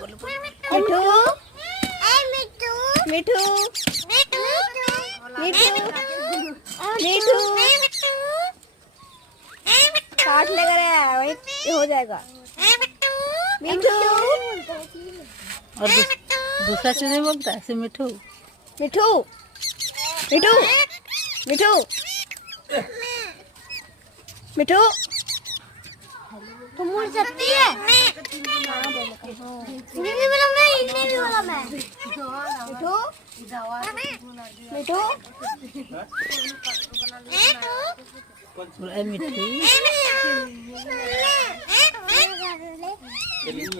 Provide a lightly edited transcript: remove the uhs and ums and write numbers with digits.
मिठू मिठू मिठू काट लेगा रे वही हो जाएगा। मिठू और दूसरा चीज नहीं बोलता ऐसे मिठू मिठू मिठू मिठू मिठू तुम मुड़ सकती है। हिंदी भी बोला मैं, हिंदी भी बोला मैं। मिठू मिठू मिठू चलिए